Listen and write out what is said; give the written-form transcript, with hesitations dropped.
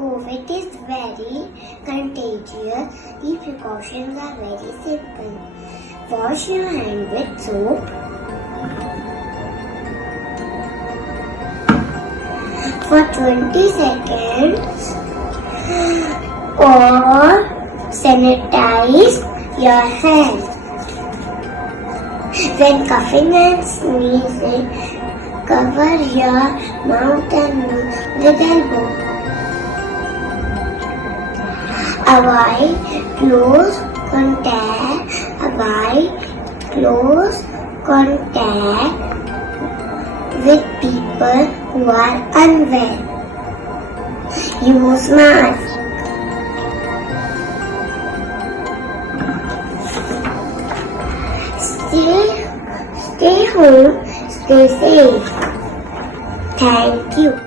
COVID is very contagious. The precautions are very simple. Wash your hand with soap. For 20 seconds or sanitize your hands. When coughing and sneezing, cover your mouth and nose with elbow. Avoid close contact with people who are unwell. Use mask. Stay home, stay safe. Thank you.